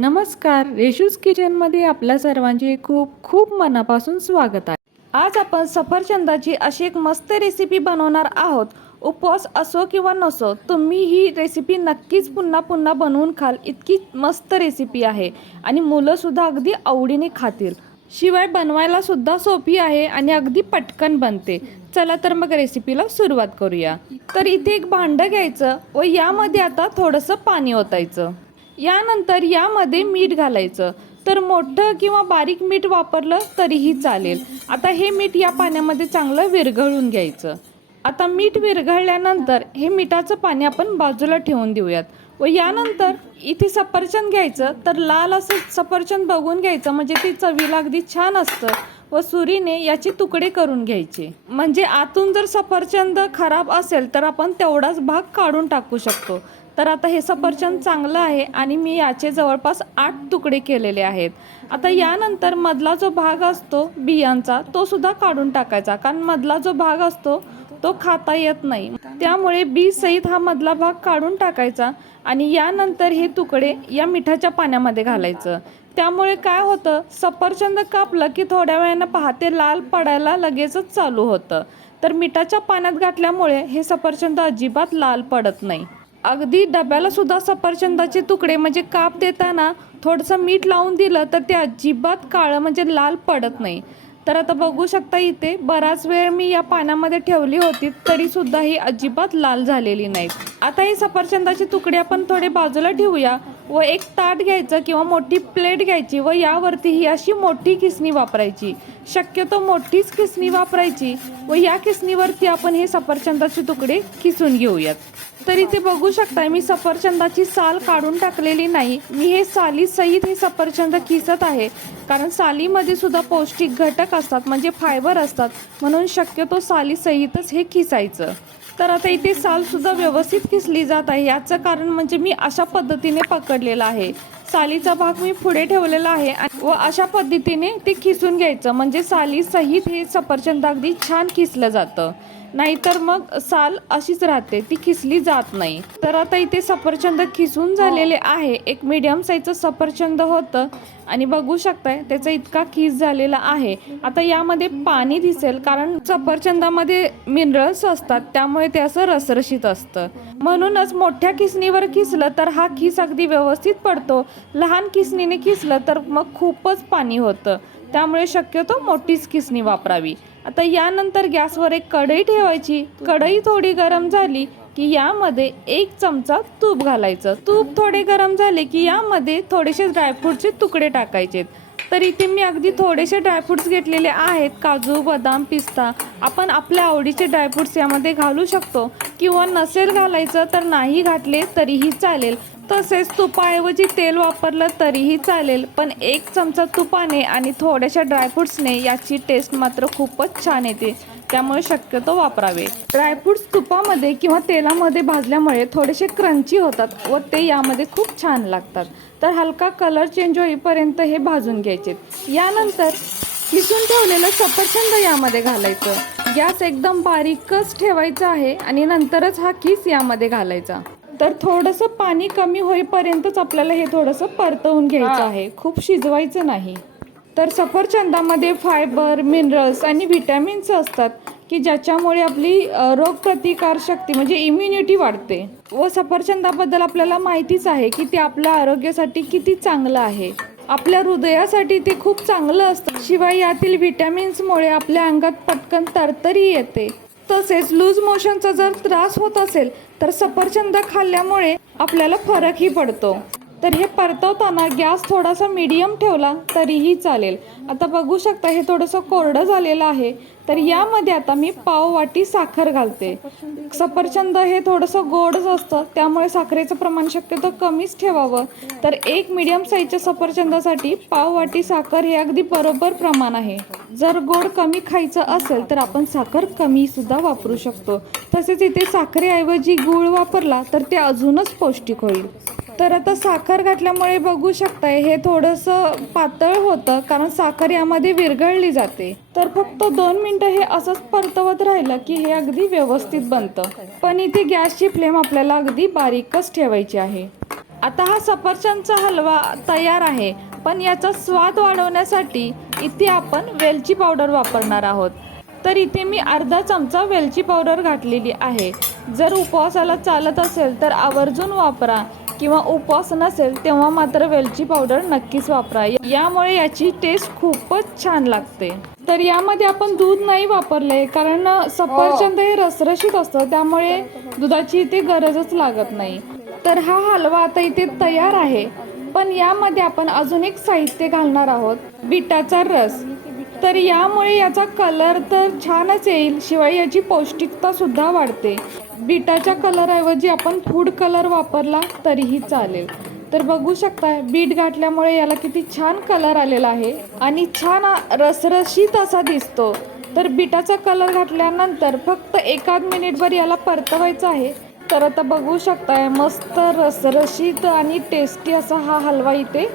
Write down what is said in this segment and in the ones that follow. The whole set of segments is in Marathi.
नमस्कार रेशूज किचनमध्ये आपल्या सर्वांचे खूप खूप मनापासून स्वागत आहे. आज आपण सफरचंदाची अशी एक मस्त रेसिपी बनवणार आहोत. उपवास असो किंवा नसो तुम्ही ही रेसिपी नक्कीच पुन्हा पुन्हा बनवून खाल. इतकी मस्त रेसिपी आहे. आणि मुलंसुद्धा अगदी आवडीने खातील. शिवाय बनवायला सुद्धा सोपी आहे आणि अगदी पटकन बनते. चला तर मग रेसिपीला सुरुवात करूया. तर इथे एक भांडं घ्यायचं व यामध्ये आता थोडंसं पाणी ओतायचं. यानंतर यामध्ये मीठ घालायचं. तर मोठं किंवा बारीक मीठ वापरलं तरीही चालेल. आता हे मीठ या पाण्यामध्ये चांगलं विरघळून घ्यायचं. आता मीठ विरघळल्यानंतर हे मिठाचं पाणी आपण बाजूला ठेवून देऊयात. व यानंतर इथे सफरचंद घ्यायचं. तर लाल असं सफरचंद बघून घ्यायचं. म्हणजे ते चवीला अगदी छान असतं. व सुरीने याचे तुकडे करून घ्यायचे. म्हणजे आतून जर सफरचंद खराब असेल तर आपण तेवढाच भाग काढून टाकू शकतो. तर आता हे सफरचंद चांगलं आहे आणि मी याचे जवळपास आठ तुकडे केलेले आहेत. आता यानंतर मधला जो भाग असतो बियांचा तो सुद्धा काढून टाकायचा. कारण मधला जो भाग असतो तो खाता येत नाही. त्यामुळे बी सहित हा मधला भाग काढून टाकायचा आणि यानंतर हे तुकडे या मिठाच्या पाण्यामध्ये घालायचं. त्यामुळे काय होतं सफरचंद कापलं की थोड्या वेळानं पाहते लाल पडायला लगेचच चालू होतं. तर मिठाच्या पाण्यात घातल्यामुळे हे सफरचंद अजिबात लाल पडत नाही. अगदी डब्याला सुद्धा सफरचंदाचे तुकडे म्हणजे काप देताना थोडंसं मीठ लावून दिलं तर ते अजिबात काळं म्हणजे लाल पडत नाही. तर आता बघू शकता इथे बराच वेळ मी या पाण्यामध्ये ठेवली होती तरी सुद्धा ही अजिबात लाल झालेली नाहीत. आता हे सफरचंदाचे तुकडे आपण थोडे बाजूला ठेवूया. व एक ताट घ्यायचं किंवा मोठी प्लेट घ्यायची व यावरती ही अशी मोठी किसणी वापरायची. शक्यतो मोठीच किसणी वापरायची व या किसणीवरती आपण हे सफरचंदाचे तुकडे किसून घेऊयात. तर इथे बघू शकताय मी सफरचंदाची साल काढून टाकलेली नाही. मी हे साली सहित हे सफरचंद किसत आहे. कारण सालीमध्ये सुद्धा पौष्टिक घटक असतात म्हणजे फायबर असतात. म्हणून शक्यतो साली सहितच हे किसायचं तर आता इथे साल सुद्धा व्यवस्थित किसली जात आहे. याचं कारण म्हणजे मी अशा पद्धतीने पकडलेलं आहे. सालीचा भाग मी पुढे ठेवलेला आहे व अशा पद्धतीने ते खिसून घ्यायचं. म्हणजे साली सहित हे सफरचंद अगदी छान खिसलं जातं. नाहीतर मग साल अशीच राहते. ती खिसली जात नाही. तर आता इथे सफरचंद खिसून झालेले आहे. एक मीडियम साईजचं सफरचंद होतं. आणि बघू शकताय त्याचा इतका खीस झालेला आहे. आता यामध्ये पाणी दिसेल कारण सफरचंदामध्ये मिनरल्स असतात. त्यामुळे ते असं रसरशीत असतं. म्हणूनच मोठ्या किसणीवर खिसलं तर हा खीस अगदी व्यवस्थित पडतो. लहान किसणीने किसलं तर मग खूपच पाणी होतं. त्यामुळे शक्यतो मोठीच किसणी वापरावी. आता यानंतर गॅसवर एक कढई ठेवायची. कढई थोडी गरम झाली की यामध्ये एक चमचा तूप घालायचं. तूप थोडे गरम झाले की यामध्ये थोडेसे ड्रायफ्रूटचे तुकडे टाकायचे तर इथे मी अगदी थोडेसे ड्रायफ्रूट्स घेतलेले आहेत. काजू बदाम पिस्ता. आपण आपल्या आवडीचे ड्रायफ्रुट्स यामध्ये घालू शकतो. किंवा नसेल घालायचं तर नाही घातले तरीही चालेल. तसेच तुपाऐवजी तेल वापरलं तरीही चालेल पण एक चमचा तुपाने आणि थोड्याशा ड्रायफ्रुट्सने याची टेस्ट मात्र खूपच छान येते. त्यामुळे शक्यतो वापरावे. ड्रायफ्रुट्स तुपामध्ये किंवा तेलामध्ये भाजल्यामुळे थोडेसे क्रंची होतात व ते यामध्ये खूप छान लागतात. तर हलका कलर चेंज होईपर्यंत हे भाजून घ्यायचे. यानंतर किसून ठेवलेलं सफरचंद यामध्ये घालायचं. गॅस एकदम बारीकच ठेवायचा आहे आणि नंतरच हा किस यामध्ये घालायचा. तर थोडंसं पाणी कमी होईपर्यंतच आपल्याला हे थोडंसं परतवून घ्यायचं आहे. खूप शिजवायचं नाही. तर सफरचंदामध्ये फायबर मिनरल्स आणि व्हिटॅमिन्स असतात की ज्याच्यामुळे आपली अ, रोगप्रतिकार शक्ती म्हणजे इम्युनिटी वाढते. व सफरचंदाबद्दल आपल्याला माहितीच आहे की ते आपल्या आरोग्यासाठी किती चांगलं आहे. आपल्या हृदयासाठी ते खूप चांगलं असतं. शिवाय यातील व्हिटॅमिन्समुळे आपल्या अंगात पटकन तरतरी येते. तसेच लूज मोशनचा जर त्रास होत असेल तर सफरचंद खाल्ल्यामुळे आपल्याला फरकही पडतो. तर हे परतवताना गॅस थोडासा मीडियम ठेवला तरीही चालेल. आता बघू शकता हे थोडंसं कोरडं झालेलं आहे. तर यामध्ये आता मी पाव वाटी साखर घालते. सफरचंद हे थोडंसं गोडच असतं त्यामुळे साखरेचं प्रमाण शक्यतो कमीच ठेवावं. तर एक मीडियम साईजच्या सफरचंदासाठी पाव वाटी साखर हे अगदी बरोबर प्रमाण आहे. जर गोड कमी खायचं असेल तर आपण साखर कमीसुद्धा वापरू शकतो. तसेच इथे साखरेऐवजी गूळ वापरला तर ते अजूनच पौष्टिक होईल. तर आता साखर घातल्यामुळे बघू शकताय हे थोडंसं पातळ होतं कारण साखर यामध्ये विरघळली जाते. तर फक्त दोन मिनटं हे असंच परतवत राहिलं की हे अगदी व्यवस्थित बनतं. पण इथे गॅसची फ्लेम आपल्याला अगदी बारीकच ठेवायची आहे. आता हा सफरचंदचा हलवा तयार आहे पण याचा स्वाद वाढवण्यासाठी इथे आपण वेलची पावडर वापरणार आहोत. तर इथे मी अर्धा चमचा वेलची पावडर घातलेली आहे. जर उपवासाला चालत असेल तर आवर्जून वापरा. किंवा उपवास नसेल तेव्हा मात्र वेलची पावडर नक्कीच वापरा. यामुळे याची टेस्ट खूपच छान लागते. तर यामध्ये आपण दूध नाही वापरले कारण सफरचंद हे रसरशीत असतं त्यामुळे दुधाची इथे गरजच लागत नाही. तर हा हलवा आता इथे तयार आहे. पण यामध्ये आपण अजून एक साहित्य घालणार आहोत बिटाचा रस. तर यामुळे याचा कलर तर छानच येईल शिवाय याची पौष्टिकता सुद्धा वाढते. बीटाच्या कलरऐवजी आपण फूड कलर वापरला तरीही चालेल. तर बघू शकता बीट घातल्यामुळे याला किती छान कलर आलेला आहे आणि छान रसरशीत असा दिसतो. तर बिटाचा कलर घातल्यानंतर फक्त एकाच मिनिटभर याला परतवायचं आहे. तर आता बघू शकताय मस्त रसरशीत आणि टेस्टी असा हा हलवा इथे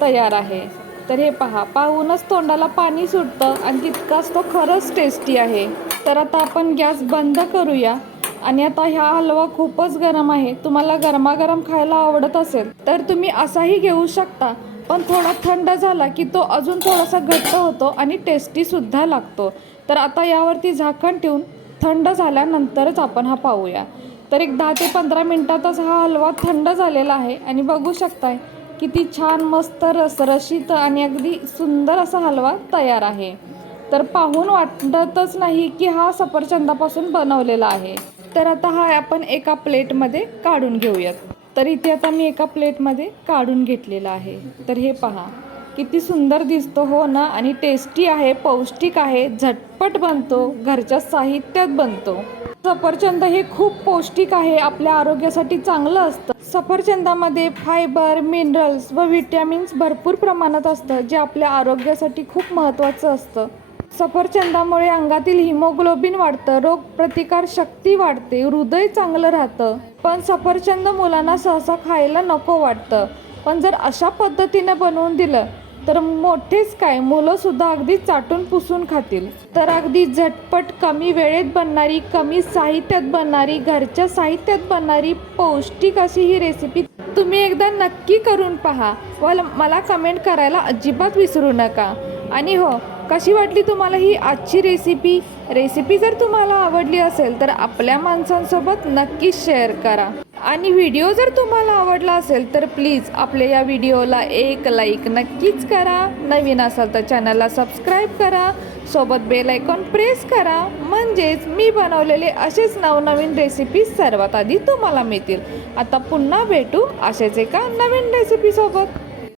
तयार आहे. तर हे पहा पाहूनच तोंडाला पाणी सुटतं आणि तितकाच तो खरंच टेस्टी आहे. तर आता आपण गॅस बंद करूया. आणि आता हा हलवा खूपच गरम आहे. तुम्हाला गरमागरम खायला आवडत असेल तर तुम्ही असाही घेऊ शकता. पण थोडा थंड झाला की तो अजून थोडासा घट्ट होतो आणि टेस्टीसुद्धा लागतो. तर आता यावरती झाकण ठेवून थंड झाल्यानंतरच आपण हा पाहूया. तर एक दहा ते पंधरा मिनटातच हा हलवा थंड झालेला आहे आणि बघू शकताय किती छान मस्त रसरशीत आणि अगदी सुंदर असा हलवा तयार आहे. तर पाहून वाटतच नाही की हा सफरचंदापासून बनवलेला आहे. तर आता हा आपण एका प्लेटमध्ये काढून घेऊयात. तर इथे आता मी एका प्लेटमध्ये काढून घेतलेला आहे. तर हे पहा किती सुंदर दिसतो हो ना? आणि टेस्टी आहे पौष्टिक आहे झटपट बनतो घरच्या साहित्यात बनतो. सफरचंद हे खूप पौष्टिक आहे आपल्या आरोग्यासाठी चांगलं असतं. सफरचंदामध्ये फायबर मिनरल्स व विटॅमिन्स भरपूर प्रमाणात असतं जे आपल्या आरोग्यासाठी खूप महत्त्वाचं असतं. सफरचंदामुळे अंगातील हिमोग्लोबिन वाढतं रोगप्रतिकार शक्ती वाढते हृदय चांगलं राहतं. पण सफरचंद मुलांना सहसा खायला नको वाटतं. पण जर अशा पद्धतीनं बनवून दिलं तर मोठेच काय मुलं सुद्धा अगदी चाटून पुसून खातील. तर अगदी झटपट कमी वेळेत बनणारी कमी साहित्यात बनणारी घरच्या साहित्यात बनणारी पौष्टिक अशी ही रेसिपी तुम्ही एकदा नक्की करून पहा. व मला कमेंट करायला अजिबात विसरू नका. आणि हो कशी वाटली तुम्हाला ही आजची रेसिपी रेसिपी जर तुम्हाला आवडली असेल तर आपल्या माणसांसोबत नक्कीच शेअर करा. आणि व्हिडिओ जर तुम्हाला आवडला असेल तर प्लीज आपल्या या व्हिडिओला एक लाईक नक्कीच करा. नवीन असाल तर चॅनलला सबस्क्राईब करा. सोबत बेल आयकॉन प्रेस करा. म्हणजेच मी बनवलेले असेच नवनवीन रेसिपी सर्वात आधी तुम्हाला मिळतील. आता पुन्हा भेटू असेच एका नवीन रेसिपीसोबत